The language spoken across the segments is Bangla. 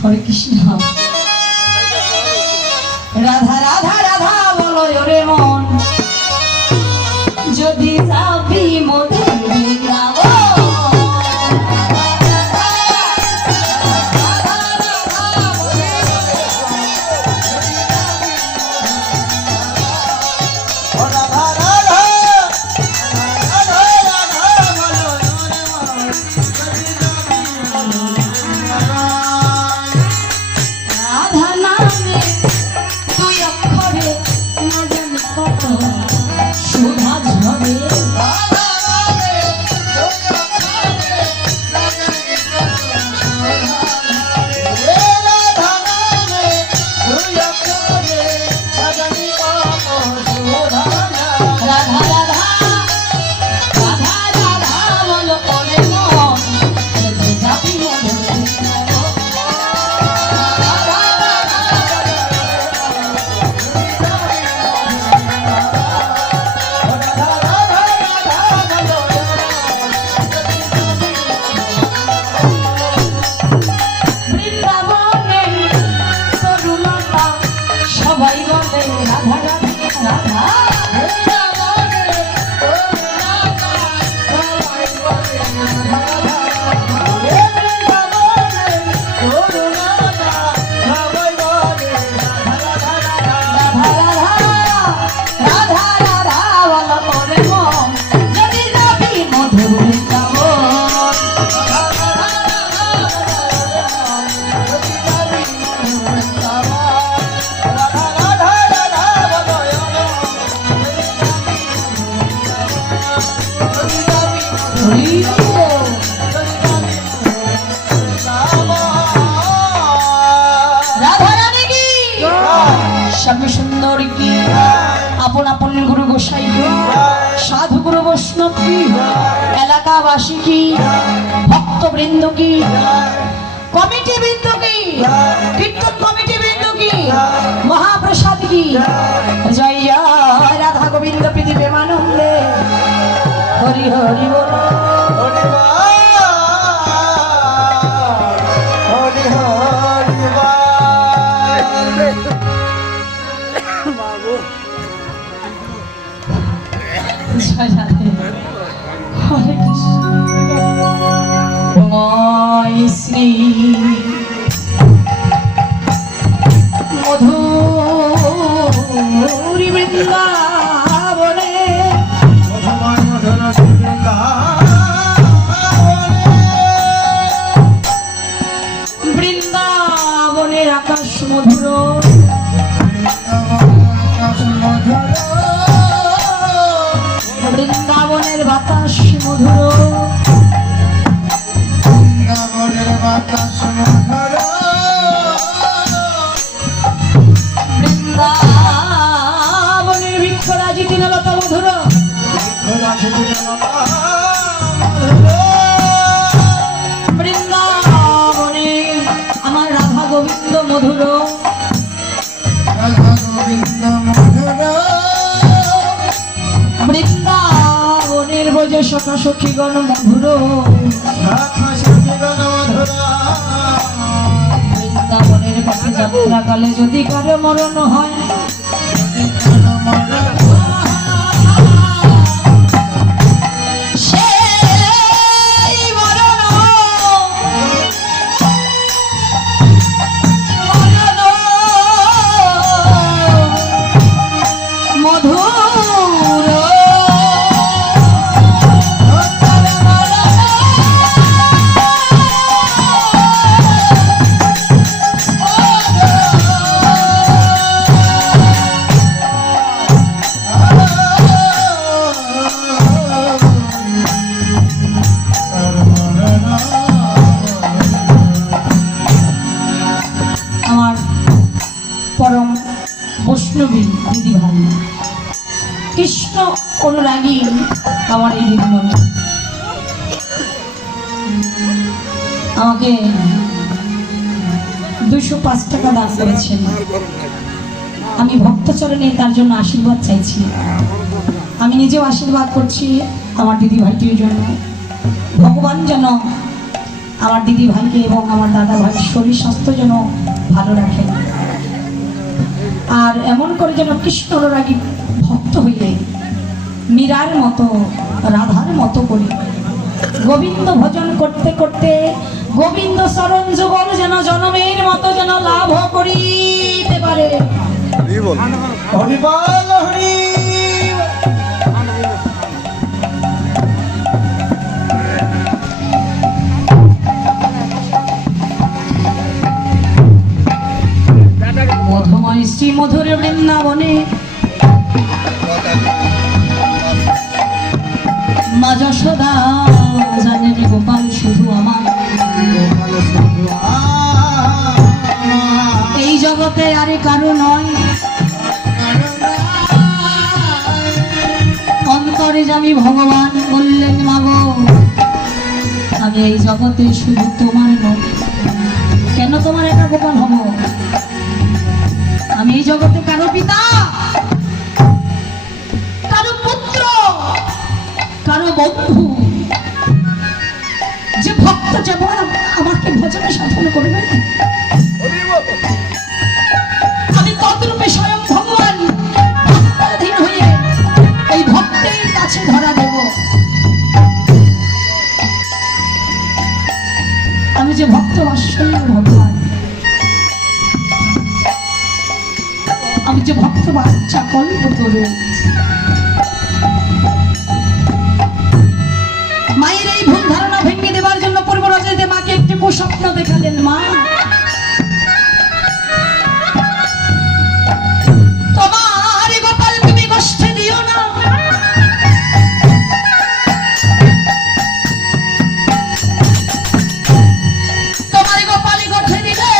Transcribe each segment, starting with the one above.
হরে কৃষ্ণ। রাধা রাধা রাধা বলো রে মন, যদি যাবি মধুর বৃন্দাবন। সুন্দর কি আপন আপন গুরু গোসাই কি সাধু গুরু বৈষ্ণব কি এলাকাবাসী কি ভক্তবৃন্দ কি কমিটি বৃন্দ কি কীর্তন কমিটি বৃন্দ কি মহাপ্রসাদ কি জয় জয় রাধা গোবিন্দ প্রীতি প্রেমানন্দে হরি হরি বল হরি হরে কৃষ্ণ। শ্রী মধুরী বৃন্দাবনে বৃন্দাবনের আকাশ মধুর, বৃন্দাবনের বাতাস মধুর, বৃন্দাবনের বৃক্ষরাজি তৃণলতা মধুর, বৃন্দাবনে আমার রাধা গোবিন্দ মধুর, বৃন্দাবনের ব্রজ সখা সখীগণ মধুর, বৃন্দাবনের পথে যাত্রাকালে যদি কারো মরণ হয় বৈষ্ণবী দিদি ভাই কৃষ্ণ অনুরাগী আমার এই দিদি আমাকে 205 টাকা দান করেছেন। আমি ভক্তচরণে তার জন্য আশীর্বাদ চাইছি। আমি নিজেও আশীর্বাদ করছি আমার দিদি ভাইটির জন্য। ভগবান যেন আমার দিদি ভাইকে এবং আমার দাদা ভাইয়ের শরীর স্বাস্থ্য যেন ভালো রাখে, আর এমন করে যেন কৃষ্ণ অনুরাগী ভক্ত হইলে মীরার মতো রাধার মতো করে গোবিন্দ ভজন করতে করতে গোবিন্দ চরণ যুগল যেন জনমের মতো যেন লাভ করিতে পারে। মধুময় শ্রী মধুর বৃন্দাবনে মা যশোদা জানে রে গোপাল শুধু আমার, এই জগতে আরে কারো নয়, অন্তরে আমি ভগবান বললেন মাগো আমি এই জগতে শুধু তোমার নয়, কেন তোমার একা গোপাল হব, আমি এই জগতে কারো পিতা, কারো পুত্র, কারো বন্ধু, যে ভক্ত যেমন আমাকে ভজনে সাধন করবে আমি তদ্রূপে স্বয়ং ভগবান ভক্তাধীন হয়ে এই ভক্তের কাছে ধরা দেব। আমি যে ভক্ত বাৎসল্য ভগবান, আমি যে ভক্ত বাচ্চা কল্প করু, মায়ের এই ভুল ধারণা ভেঙে দেবার জন্য পূর্ব রাজাতে মাকে একটি কুস্বপ্ন দেখালেন। মা তোমার গোপাল তুমি কষ্ট দিও না, তোমার গোপাল গঠে দিলে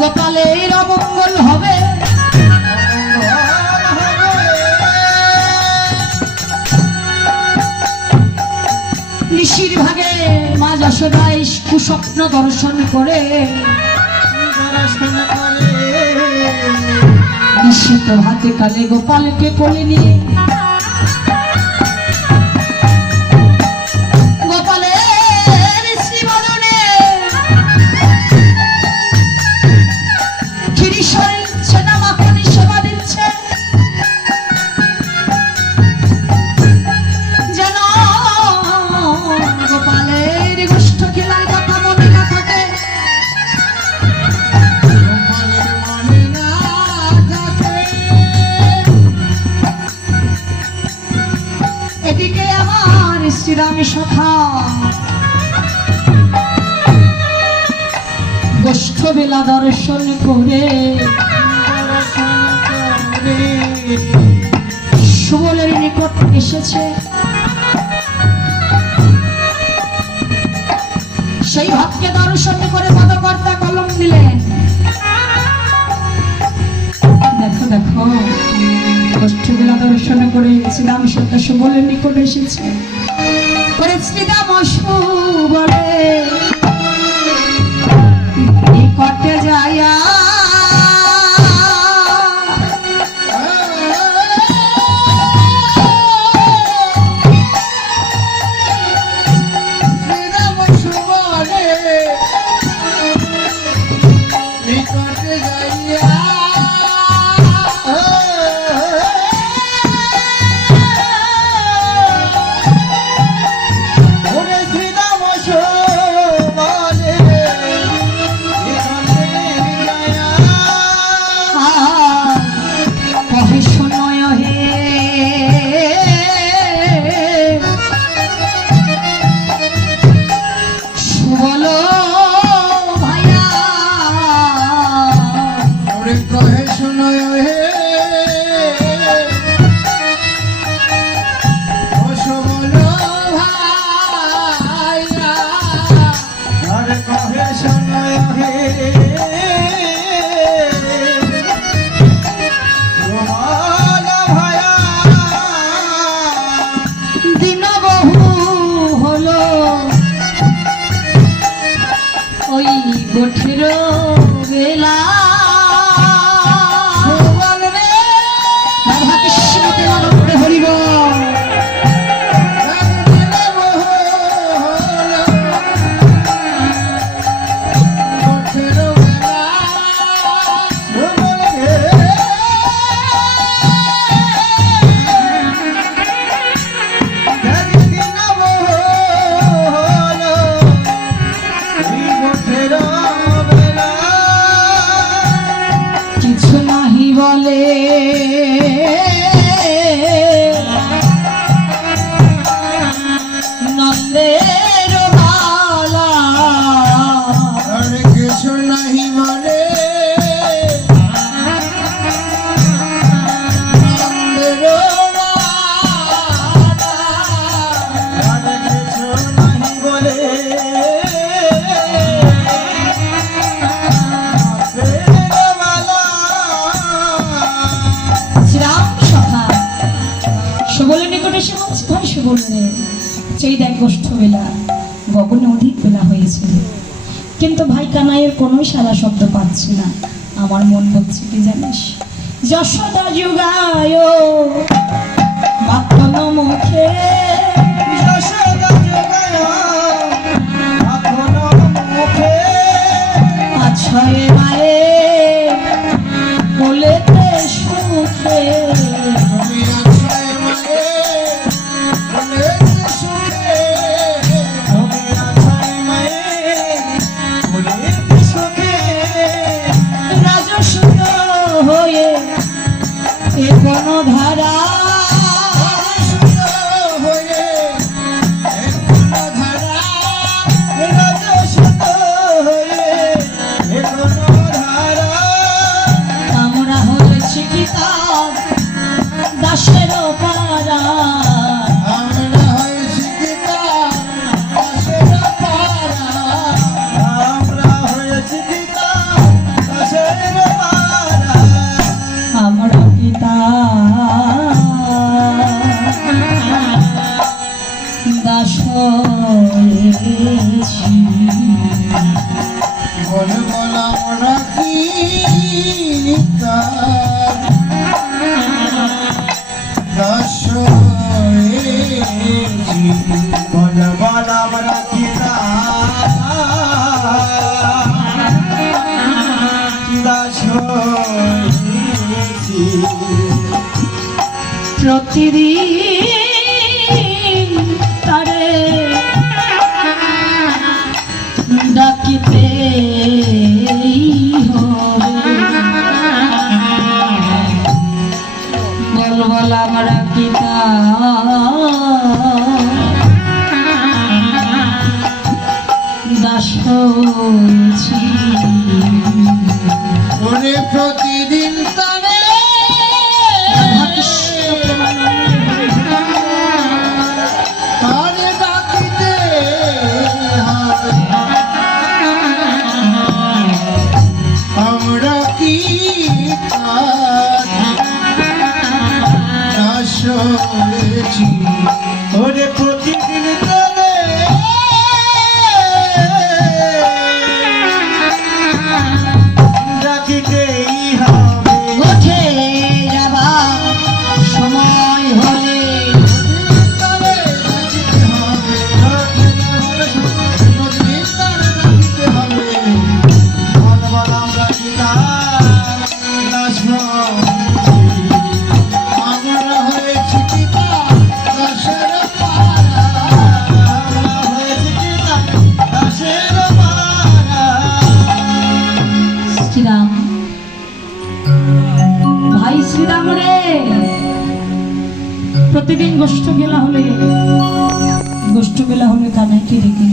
গোপালের অমঙ্গল হবে, ঋষির ভাগে মা যশোদা কুস্বপ্ন দর্শন করে নিশ্চিত হাতে কালে গোপালকে কোলে নিয়ে গোপালের শ্রীবদনে ক্ষীরিশ্বরের ছেনা মাখনি সেবা দিচ্ছে, যেন গোপালের গোষ্ঠ খেলার কথা মনে না থাকে, এদিকে আমার শ্রীরাম সখা গোষ্ঠ বেলা দর্শন করে সুবলের নিকট এসেছে, সেই ভক্তকে দর্শন করে পদকর্তা কলম দিলেন। দেখো দেখো গোষ্ঠীগুলা দর্শন করে শ্রীরাম সত্য সুবলের নিকট এসেছে, করে শ্রীরাম বলে নিকটে যাইয়া রাধা কৃষ্ণ হরিবল। এসে বলছি ভাই সুবল রে, সেই দেখ গোষ্ঠ বেলা গগনে অধিক বেলা হয়েছে, কিন্তু ভাই কানাইয়ের কোনো সারা শব্দ পাচ্ছি না। আমার মন বলছে কি জানিস, যশোদা যুগায় মাখন মুখে, যশোদা যুগায় মাখন মুখে, আছয়ে মায়ে কোলেতে সুখে, তুমি আছায় মায়ে কোলেতে সুখে, তুমি আছায় মায়ে কোলেতে সুখে, রাজসূয় হয়ে এ কোন ধারা, আমরা হয়েছি কি তার দাসের পারা, আমরা হয়েছি পিতা দাসের পারা, আমরা হয়েছি পিতা দাসের পারা, আমরা পিতা দাস হয়েছি। বল বল আমরা কি দাস হয়েছি, বল বল আমরা কি দাস হয়েছি। প্রতিদিন তারে ডাকিতে হবে, বল বল আমরা পিতা দাস হয়েছি। ওরে প্রতিদিন তারে তারে ডাকিতে হবে, আমরা কি দাস হয়েছি। ওরে প্রতিদিন তারে ডাকিতেই হবে, উঠে যাবা সময় হলে, তারে ডাকিতে হবে, প্রতিদিন তারে ডাকিতে হবে, বল বল আমরা কি দাস হয়েছি, আমরা হয়েছি পিতা দাসের পারা, আমরা হয়েছি পিতা দাসের পারা। শ্রীরাম ভাই শ্রীরাম রে, প্রতিদিন গোষ্ঠ বেলা হলে কানাইকে রেখে